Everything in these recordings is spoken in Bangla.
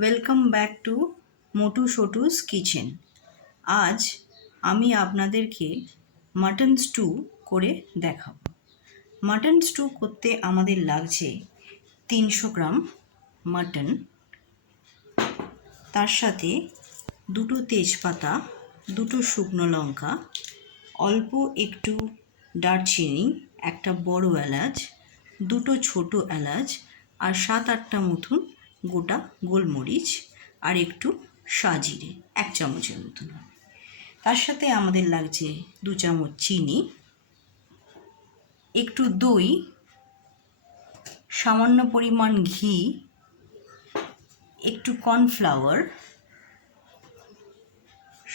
Welcome back to Motusotus kitchen. আজ আমি আপনাদেরকে মাটন স্টু করে দেখাবো। মাটন স্টু করতে আমাদের লাগছে 300 গ্রাম মাটন, তার সাথে 2টো তেজপাতা, 2টো শুকনো লঙ্কা, অল্প একটু দারচিনি, একটা বড় এলাচ, 2টো ছোট এলাচ আর 7-8টা মতন গোটা গোলমরিচ আর একটু শাহ জিরে 1 চামচের মতন। তার সাথে আমাদের লাগছে 2 চামচ চিনি, একটু দই, সামান্য পরিমাণ ঘি, একটু কর্নফ্লাওয়ার,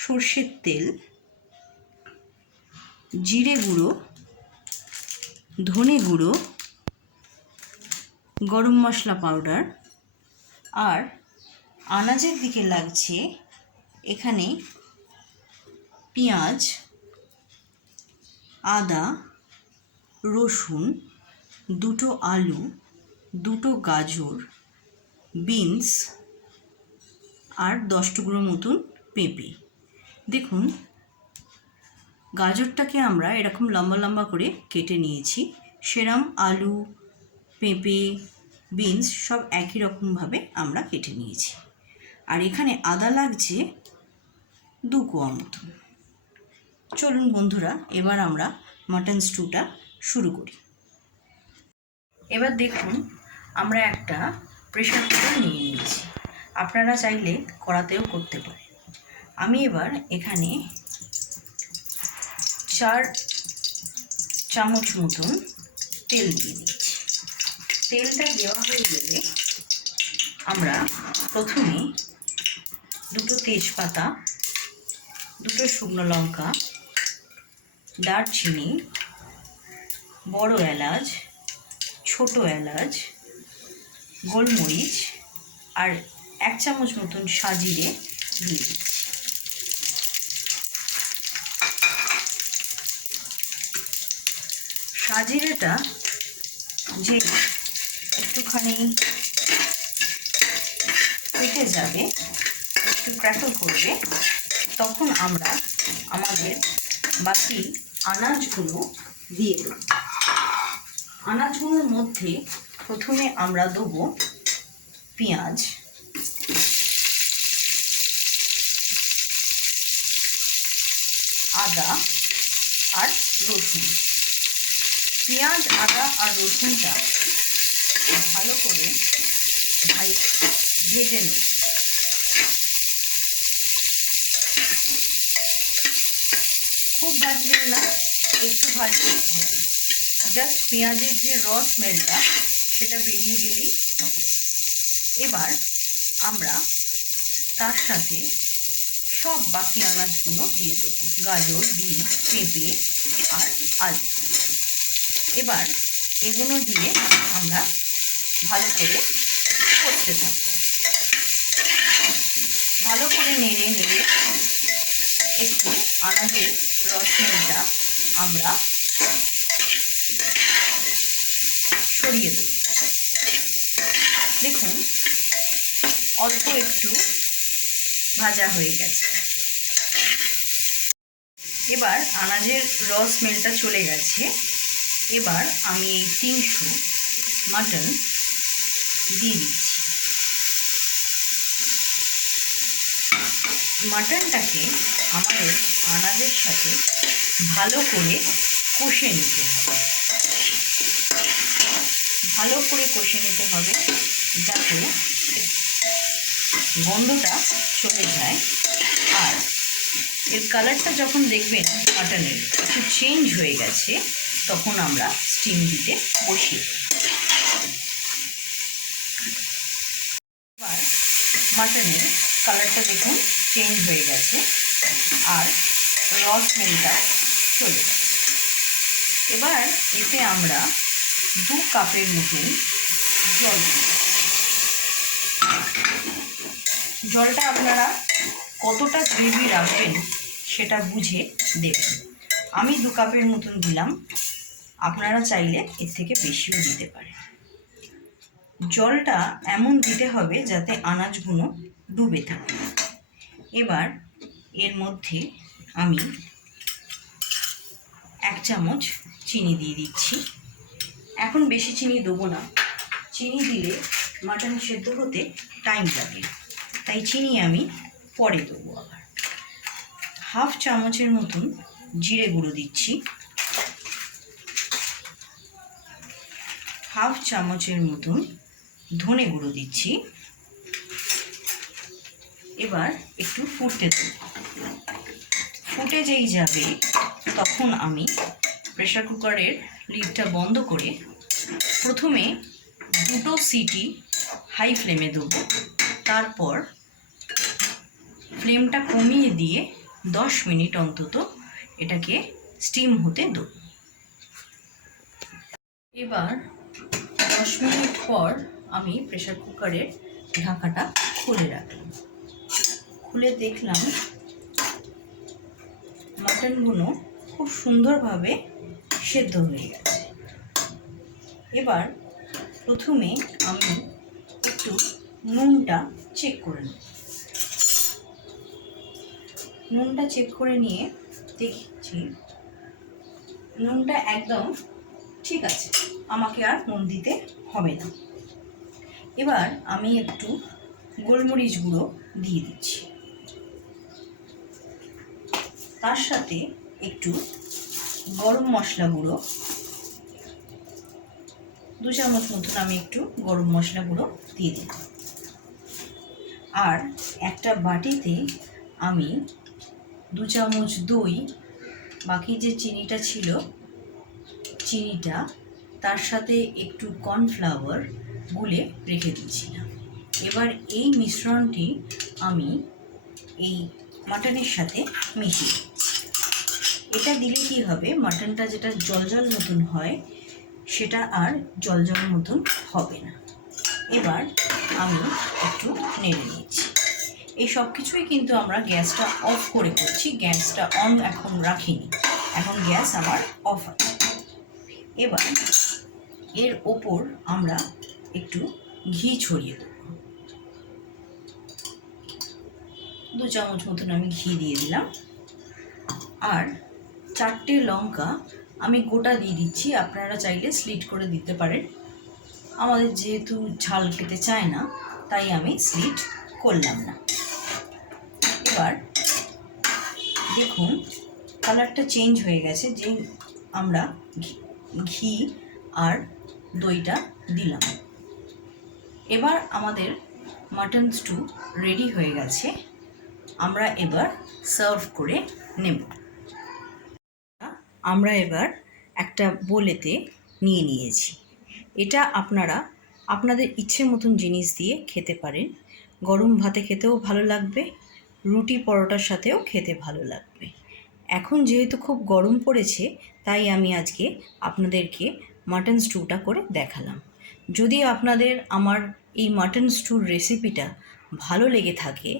সর্ষের তেল, জিরে গুঁড়ো, ধনে গুঁড়ো, গরম মশলা পাউডার আর আনাজের দিকে লাগছে এখানে পেঁয়াজ, আদা, রসুন, 2টো আলু, 2টো গাজর, বিনস আর 10 টুকরো মতন পেঁপে। দেখুন, গাজরটাকে আমরা এরকম লম্বা লম্বা করে কেটে নিয়েছি। সেরম আলু, পেঁপে, বিনস সব একই রকমভাবে আমরা কেটে নিয়েছি। আর এখানে আদা লাগছে 2 কোয়া মতন। চলুন বন্ধুরা, এবার আমরা মাটন স্টুটা শুরু করি। এবার দেখুন, আমরা একটা প্রেসার কুকার নিয়ে নিয়েছি। আপনারা চাইলে কড়াতেও করতে পারেন। আমি এবার এখানে 4 চামচ মতন তেল দিয়ে দিচ্ছি। তেলটা দেওয়া হয়ে গেলে আমরা প্রথমে 2টো তেজপাতা, 2টো শুকনো লঙ্কা, দারচিনি, বড় এলাচ, ছোট এলাচ, গোলমরিচ আর 1 চামচ মতন শাহ জিরে দিয়ে দিচ্ছি। শাহ জিরেটা যে একটুখানি ফেটে যাবে, একটু ক্র্যাকল করবে, তখন আমরা আমাদের বাকি আনাজগুলো দিয়ে দেব। আনাজগুলোর মধ্যে প্রথমে আমরা দেবো পেঁয়াজ, আদা আর রসুন। পেঁয়াজ, আদা আর রসুনটা ভালো করে ভেজে নেব। খুব ভাজবেন না, একটু ভাজতে হবে। জাস্ট পেঁয়াজের যে রস স্মেলটা সেটা বেরিয়ে গেলেই হবে। এবার আমরা তার সাথে সব বাকি আনাজগুলো দিয়ে দেবো, গাজর, বিনস, পেঁপে আর আলু। এবার এগুলো দিয়ে আমরা ভালো করে কষতে থাকবো। ভালো করে নেড়ে নেড়ে একটু আনাজের রসটা আমরা সরিয়ে দেব। দেখুন, অল্প একটু ভাজা হয়ে গেছে। এবার আনাজের রস স্মেলটা চলে গেছে। এবার আমি এই 300 মাটন দিয়ে দিচ্ছি। মাটনটাকে আমাদের আনাজের সাথে ভালো করে কষে নিতে হবে। ভালো করে কষে নিতে হবে যাতে গন্ধটা চলে যায়। আর এর কালারটা যখন দেখবেন মাটনের একটু চেঞ্জ হয়ে গেছে, তখন আমরা স্টিম দিতে বসিয়ে দেব। এবার মাটনের কালারটা দেখুন চেঞ্জ হয়ে গেছে আর রস স্মেলটা চলে গেছে। এবার এতে আমরা 2 কাপের মতন জল দিই। জলটা আপনারা কতটা গ্রেভি রাখবেন সেটা বুঝে দেবেন। আমি 2 কাপের মতন দিলাম, আপনারা চাইলে এর থেকে বেশিও দিতে পারেন। জলটা এমন দিতে হবে যাতে আনাজগুলো ডুবে থাকে। এবার এর মধ্যে আমি 1 চামচ চিনি দিয়ে দিচ্ছি। এখন বেশি চিনি দেবো না, চিনি দিলে মাটন সেদ্ধ হতে টাইম লাগে, তাই চিনি আমি পরে দেবো। আবার 1/2 চামচের মতন জিরে গুঁড়ো দিচ্ছি, 1/2 চামচের মতন ধনে গুঁড়ো দিচ্ছি। এবার একটু ফুটতে দেব। ফুটে যেই যাবে তখন আমি প্রেসার কুকারের লিডটা বন্ধ করে প্রথমে 2 সিটি হাই ফ্লেমে দেবো, তারপর ফ্লেমটা কমিয়ে দিয়ে 10 মিনিট অন্তত এটাকে স্টিম হতে দেবো। এবার 10 মিনিট পর আমি প্রেসার কুকারের ঢাকাটা খুলে রাখলাম। খুলে দেখলাম মাটনগুলো খুব সুন্দরভাবে সেদ্ধ হয়ে গেছে। এবার প্রথমে আমি একটু নুনটা চেক করে নেব। নুনটা চেক করে নিয়ে দেখছি নুনটা একদম ঠিক আছে, আমাকে আর নুন দিতে হবে না। এবার আমি একটু গোলমরিচ গুঁড়ো দিয়ে দিচ্ছি, তার সাথে একটু গরম মশলা গুঁড়ো, 2 চামচ মতন আমি একটু গরম মশলা গুঁড়ো দিয়ে দিলাম। আর একটা বাটিতে আমি 2 চামচ দই, বাকি যে চিনিটা ছিল চিনিটা, তার সাথে একটু কর্নফ্লাওয়ার গুলে রেখে দিচ্ছিলাম। এবার এই মিশ্রণটি আমি এই মাটনের সাথে মিশিয়ে দিচ্ছি। এটা দিলে কি হবে, মাটনটা যেটা জল মতন হয় সেটা আর জল মতন হবে না। এবার আমি একটু নেড়ে নিচ্ছি। এই সব কিছুই কিন্তু আমরা গ্যাসটা অফ করে করছি, গ্যাসটা অন এখন রাখিনি, এখন গ্যাস আমার অফ আছে। এবার এর ওপর আমরা একটু ঘি ছড়িয়ে দেব, 2 চামচ মতন আমি ঘি দিয়ে দিলাম। আর 4টে লঙ্কা আমি গোটা দিয়ে দিচ্ছি, আপনারা চাইলে স্লিট করে দিতে পারেন। আমাদের যেহেতু ঝাল খেতে চায় না তাই আমি স্লিট করলাম না। এবার দেখুন কালারটা চেঞ্জ হয়ে গেছে, যে আমরা ঘি আর দইটা দিলাম। এবার আমাদের মাটন স্টু রেডি হয়ে গেছে, আমরা এবার সার্ভ করে নেব। আমরা এবার একটা বোলেতে নিয়ে নিয়েছি। এটা আপনারা আপনাদের ইচ্ছে মতন জিনিস দিয়ে খেতে পারেন। গরম ভাতে খেতেও ভালো লাগবে, রুটি পরোটার সাথেও খেতে ভালো লাগবে। এখন যেহেতু খুব গরম পড়েছে তাই আমি আজকে আপনাদেরকে মাটন স্টুটা করে দেখালাম। যদি আপনাদের আমার এই মাটন স্টুর রেসিপিটা ভালো লেগে থাকে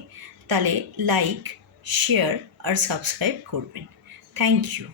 তাহলে লাইক, শেয়ার আর সাবস্ক্রাইব করবেন। Thank you.